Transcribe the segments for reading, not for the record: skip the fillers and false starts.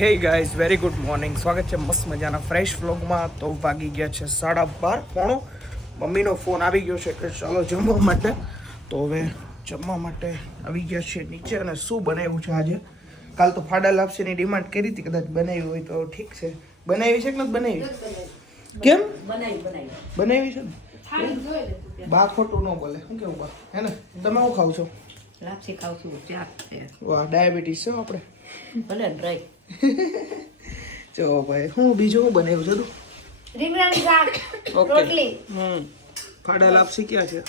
Hey guys very good morning. સ્વાગત છે મસ્ત મજાના ફ્રેશ વ્લોગમાં. તો વાગી ગયા છે 12:30 પોણો. મમ્મીનો ફોન આવી ગયો છે કે ચાલો જમવા માટે. તો હવે જમવા માટે આવી ગયા છે નીચે. અને શું બનાવ્યું છે આજે? કાલ તો ફાડા લાપસીની ડિમાન્ડ કરી હતી, કદાચ બનાવી હોય તો ઠીક છે. બનાવી છે કે નથી બનાવી? કેમ બનાવી છે ને? બા ખોટું ન બોલે. શું કેવું બા? હે ને? તમે શું ખાવ છો? લાપસી ખાવ છું. વાહ, ડાયાબિટીસ છે આપણે. ભલે ડ્રાય. જો ભાઈ હું બીજું શું બનાવ્યું છે તું? રીંગણાની શાક રોટલી. ફાડા લાપસી ક્યાં છે?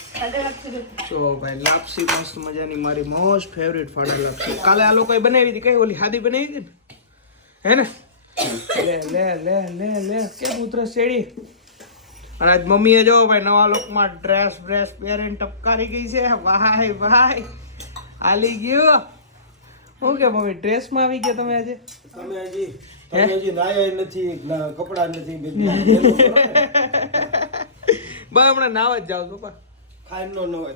જો ભાઈ લાપસી મસ્ત મજાની, મારી મોસ્ટ ફેવરેટ ફાડા લાપસી. કાલે આ લોકોએ બનાવી હતી, કઈ ઓલી હાદી બનાવી હતી ને, હે ને? લે લે લે લે લે કેમ ઉતરે શેડી. અને આજ મમ્મીએ જો ભાઈ નવા લોકમાં ડ્રેસ પહેરીને ટપકારી ગઈ છે. ભાઈ ભાઈ હાલી ગયો. શું કે મમ્મી ડ્રેસમાં આવી ગયા તમે આજે? તમે હજી નાયા નથી, કપડા નથી, બસ હમણાં નાવા જ જાવ પપ્પા. ખાઈ નો હોય,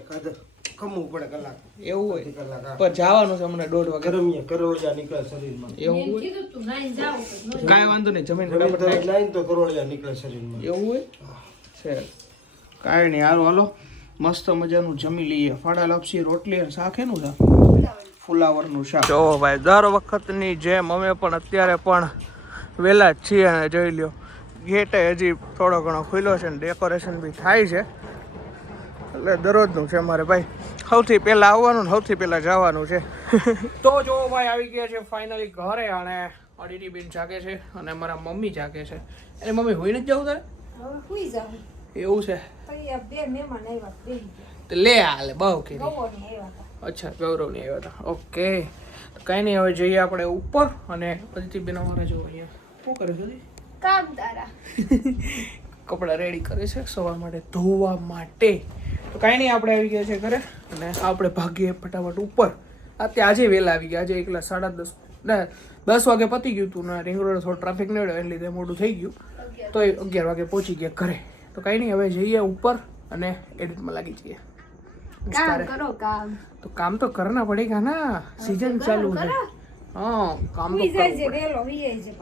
ખમવું પડે કલાક. એવું હોય કલાક પણ જવાનું છે હમણાં 1:30 વાગે. ગરમીએ કરોળિયા નીકળે શરીરમાં. એવું હોય કાંઈ વાંધો નહીં, જમીન ફટાફટ લાઈન તો કરોળિયા નીકળે શરીરમાં. એવું હોય છે કાંઈ નહીં. હાલો હાલો મસ્ત મજાનું જમી લઈએ. ફાડા લાપસી રોટલી અને શાક. એનું શાક? ફુલાવરનું શાક. જો ભાઈ દર વખતની જેમ અમે પણ અત્યારે પણ વહેલા જ છીએ. અને જોઈ લ્યો ગેટે હજી થોડો ઘણો ખુલ્લો છે ને ડેકોરેશન બી થાય છે. એટલે દરરોજનું છે અમારે ભાઈ. સૌથી પહેલાં આવવાનું ને સૌથી પહેલાં જવાનું છે. તો જો ભાઈ આવી ગયા છે ફાઇનલી ઘરે. અને અડીની બેન જાગે છે અને મારા મમ્મી જાગે છે. એની મમ્મી હોઈને જ જવું તારે? એવું છે તો લે હાલે બહુ કીધી. અચ્છા ગૌરવની આવ્યા હતા. ઓકે કાંઈ નહીં, હવે જઈએ આપણે ઉપર. અને અદિતિબેન અમારે જો અહીંયા શું કરે છે? કામ તારા કપડાં રેડી કરે છે સવાર માટે ધોવા માટે. તો કાંઈ નહીં, આપણે આવી ગયા છે ઘરે. અને આપણે ભાગીએ ફટાફટ ઉપર. આજે વહેલા આવી ગયા. આજે એકલા 10:30 ના 10 વાગે પતી ગયું હતું ને રિંગ રોડ થોડો ટ્રાફિક નડ્યો એટલે લીધે મોડું થઈ ગયું. તો 11 વાગે પહોંચી ગયા ઘરે. તો કાંઈ નહીં, હવે જઈએ ઉપર અને એડિટમાં લાગી જઈએ. કામ કરો કામ તો કામ તો કરના પડેગા ના, સીઝન ચાલુ છે. હા કામ તો કરવું પડે.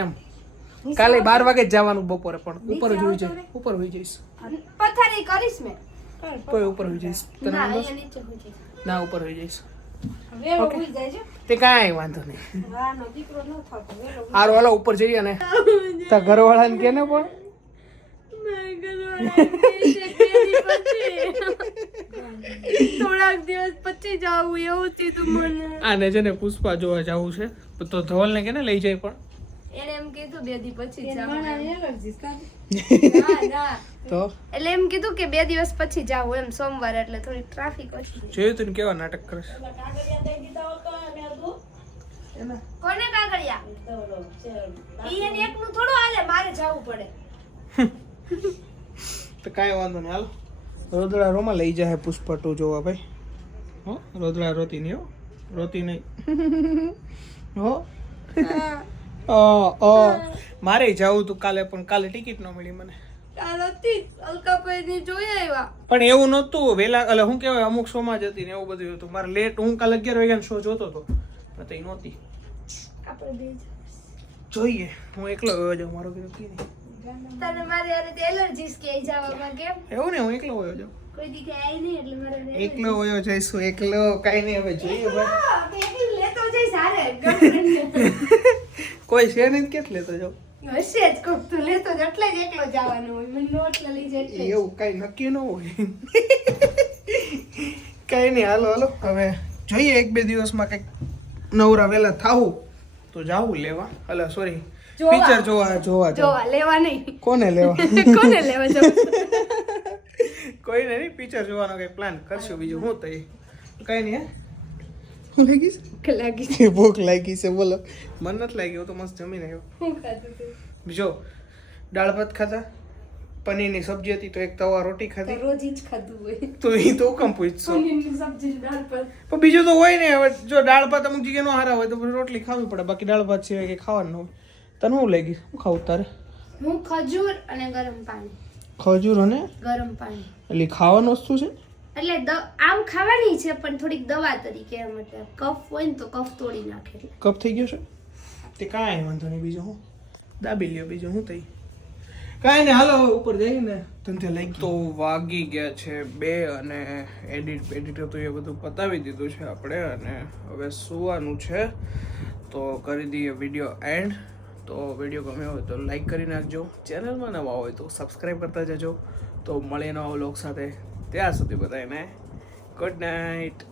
એમ કાલે 12 વાગે જ જવાનું બપોરે. પણ ઉપર જ હોઈ જાય. ઉપર હોઈ જઈશ. પથારી કરીશ મે તો ઉપર હોઈ જઈશ. તને ના વાંધો અહીંયા નીચે હોઈ જાય ના ઉપર હોઈ જઈશ. વેલો હોઈ જાય છે તે કાંઈ વાંધો નહીં. વાનો દીકરો ન થતો વેલો હારું હાલો ઉપર જઈએ ને તાર ઘરવાળાને કે ને પણ થોડાક દિવસ પછી જાવું એવું કીધું મને. આને છે ને પુષ્પા જોવા જવું છે. તો ધવલ ને કે ને લઈ જાય. પણ એને એમ કીધું 2 દી પછી જાવું. ના તો એટલે એમ કીધું કે 2 દિવસ પછી જાવું એમ, સોમવાર એટલે થોડી ટ્રાફિક ઓછી. જોયું તું ને કેવા નાટક કરે છે. કોને કાગળિયા? ઈ એને એકનું થોડું હાલે, મારે જાવું પડે. તો કાંઈ વાંધો નહીં. હાલો રોદડા રોમાં લઈ જાય પુષ્પા 2 જોવા ભાઈ. હો રોદડા રોતી નહીં. હો રોતી નહીં. હો મારે જવું તું કાલે, પણ કાલે ટિકિટ ન મળી મને. ચાલતી અલકાભાઈની જોઈ આવ્યા. પણ એવું નહોતું વેલા, એટલે શું કહેવાય અમુક શોમાં જ હતી ને એવું બધું હતું. મારે લેટ, હું કાલે 11 વાગ્યાનો શો જોતો હતો પણ તે નહોતી. આપણે બે જોઈએ હું એકલો વયો જાઉં. મારો કીધું કી નહીં. તને મારી હારે તે એલર્જીસ કે જવામાં કેમ એવું ને હું એકલો વયો જાઉં. કોઈ દી કે આઈ નહીં એટલે મારે એકલો વયો જઈશું. એકલો કાંઈ નહીં, હવે જોઈએ ભાઈ. એકલી લેતો જઈશ હારે ગર્લફ્રેન્ડ. કોઈ છે નહીં કેટ લેતો જાઉં. હશે જ કોક તો લેતો જ એટલે જ એકલો જવાનું હોય. મને નો એટલે લઈ જાય એટલે એવું કઈ નક્કી ન હોય. કઈ નહીં હાલો હાલો હવે જોઈએ 1-2 દિવસમાં કંઈક નવરા વહેલા થાવું તો જાવું લેવા. અલા સોરી પિક્ચર જોવા લેવા નહીં. કોને લેવા? કોને લેવા જવું? કોઈને નહીં, પિક્ચર જોવાનો કઈ પ્લાન કરશું. બીજું હું તો કઈ નહીં. હું લાગી કે લાગી છે ભૂખ લાગી છે બોલો. મન નથી લાગ્યું તો મસ્ત જમીને આવ્યો. હું ખાધું તું? બીજો દાળ ભાત ખાધા, પનીરની સબ્જી હતી તો એક તવા રોટી ખાધી. રોજ જ ખાધું હોય તો એ તો કેમ પૂછશો? પનીરની સબ્જી દાળ ભાત. પણ બીજું તો હોય ને. હવે જો દાળ ભાત અમુક જગ્યાએ નો હારા હોય તો પછી રોટલી ખાવી પડે. બાકી દાળ ભાત સિવાય કંઈ ખાવાનું ન હોય. તને શું લાગી? શું ખાવું તારે? હું ખજૂર અને ગરમ પાણી. ખજૂર અને ગરમ પાણી એટલે ખાવાની વસ્તુ છે? એટલે આમ ખાવાની છે પણ થોડીક દવા તરીકે. એમ એટલે કફ હોય ને તો કફ તોડી નાખે. કફ થઈ ગયો છે? તે કાંઈ વાંધો નહીં, બીજું હું દાબી લ્યો, બીજું હું થઈ કાંઈ નહીં. હાલો હવે ઉપર જઈને ધંધે લાગી. તો વાગી ગયા છે 2 અને એડિટ હતું એ બધું પતાવી દીધું છે આપણે, અને હવે સુવાનું છે. તો કરી દઈએ વિડીયો એન્ડ. તો વિડીયો ગમ્યો હોય તો લાઈક કરી નાખજો, ચેનલમાં નવા હોય તો સબસ્ક્રાઈબ કરતા જજો. તો મળીએ નવા વ્લોગ સાથે, ત્યાં સુધી બધાને ગુડ નાઇટ.